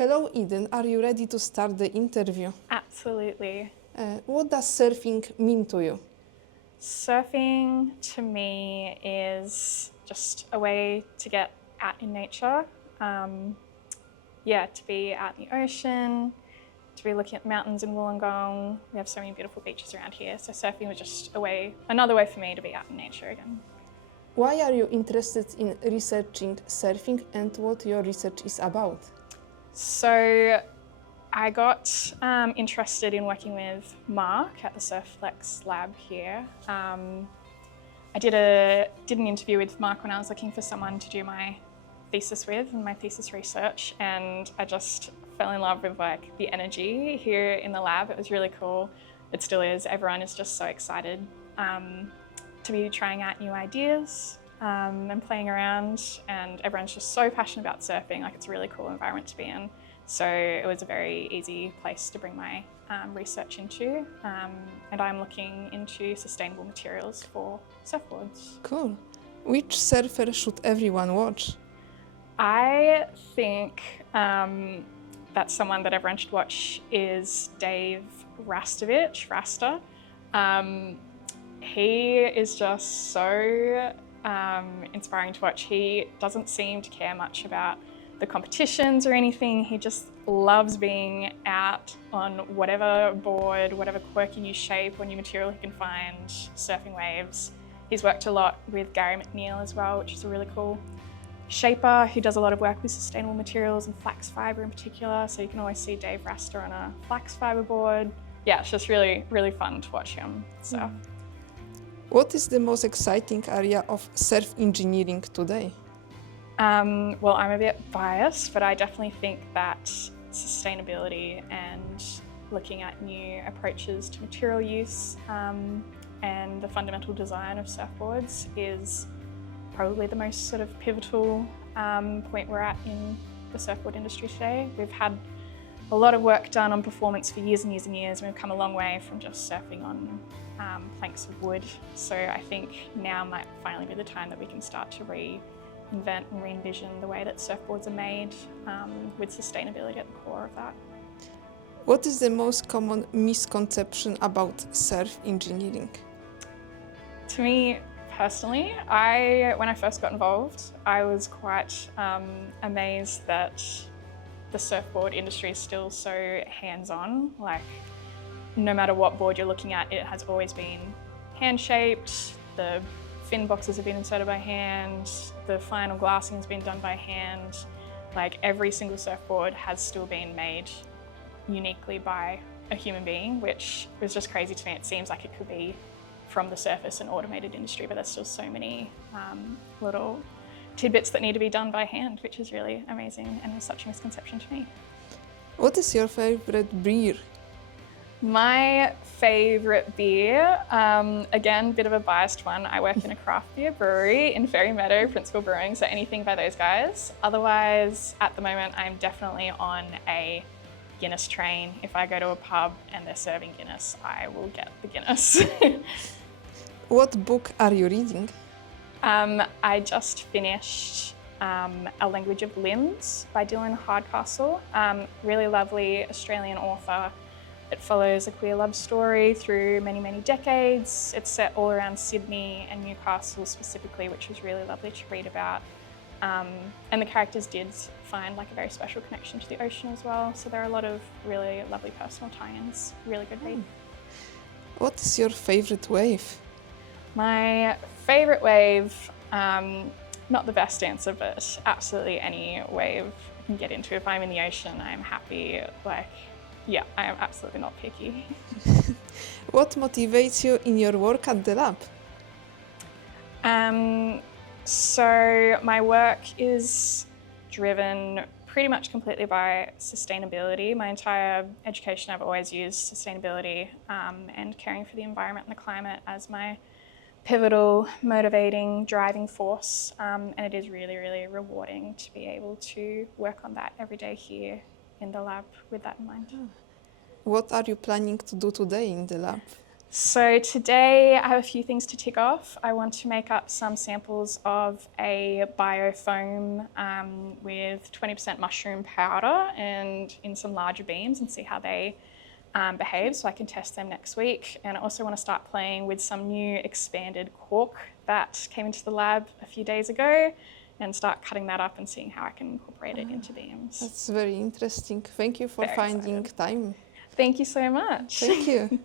Hello, Eden. Are you ready to start the interview? Absolutely. What does surfing mean to you? Surfing to me is just a way to get out in nature. To be out in the ocean, to be looking at the mountains in Wollongong. We have so many beautiful beaches around here. So surfing was just another way for me to be out in nature again. Why are you interested in researching surfing and what your research is about? So I got interested in working with Mark at the Surflex lab here. I did an interview with Mark when I was looking for someone to do my thesis with and my thesis research, and I just fell in love with the energy here in the lab. It was really cool. It still is. Everyone is just so excited to be trying out new ideas and playing around, and everyone's just so passionate about surfing. It's a really cool environment to be in. So it was a very easy place to bring my research into, and I'm looking into sustainable materials for surfboards. Cool. Which surfer should everyone watch? I think that someone that everyone should watch is Dave Rasta. He is just so inspiring to watch. He doesn't seem to care much about the competitions or anything. He just loves being out on whatever board, whatever quirky new shape or new material he can find, surfing waves. He's worked a lot with Gary McNeil as well, which is a really cool shaper who does a lot of work with sustainable materials and flax fibre in particular. So you can always see Dave Rasta on a flax fibre board. Yeah, it's just really, really fun to watch him surf. What is the most exciting area of surf engineering today? Well, I'm a bit biased, but I definitely think that sustainability and looking at new approaches to material use and the fundamental design of surfboards is probably the most sort of pivotal point we're at in the surfboard industry today. We've had a lot of work done on performance for years and years and years, and we've come a long way from just surfing on planks of wood. So I think now might finally be the time that we can start to reinvent and re-envision the way that surfboards are made with sustainability at the core of that. What is the most common misconception about surf engineering? To me, personally, when I first got involved, I was quite amazed that the surfboard industry is still so hands-on. No matter what board you're looking at, it has always been hand-shaped. The fin boxes have been inserted by hand. The final glassing has been done by hand. Every single surfboard has still been made uniquely by a human being, which was just crazy to me. It seems like it could be from the surface an automated industry, but there's still so many little tidbits that need to be done by hand, which is really amazing and is such a misconception to me. What is your favorite beer? My favourite beer, again, bit of a biased one. I work in a craft beer brewery in Fairy Meadow, Principal Brewing, so anything by those guys. Otherwise, at the moment, I'm definitely on a Guinness train. If I go to a pub and they're serving Guinness, I will get the Guinness. What book are you reading? I just finished A Language of Limbs by Dylan Hardcastle. Really lovely Australian author. It follows a queer love story through many, many decades. It's set all around Sydney and Newcastle specifically, which was really lovely to read about. And the characters did find a very special connection to the ocean as well. So there are a lot of really lovely personal tie-ins. Really good read. What is your favorite wave? My favourite wave, not the best answer, but absolutely any wave I can get into. If I'm in the ocean, I'm happy. I am absolutely not picky. What motivates you in your work at the lab? So my work is driven pretty much completely by sustainability. My entire education, I've always used sustainability and caring for the environment and the climate as my pivotal, motivating, driving force. And it is really, really rewarding to be able to work on that every day here in the lab with that in mind. What are you planning to do today in the lab? So today I have a few things to tick off. I want to make up some samples of a biofoam with 20% mushroom powder and in some larger beams and see how they behave, so I can test them next week. And I also want to start playing with some new expanded cork that came into the lab a few days ago and start cutting that up and seeing how I can incorporate it into beams. That's very interesting. Thank you for Very finding excited. time. Thank you so much. Thank you.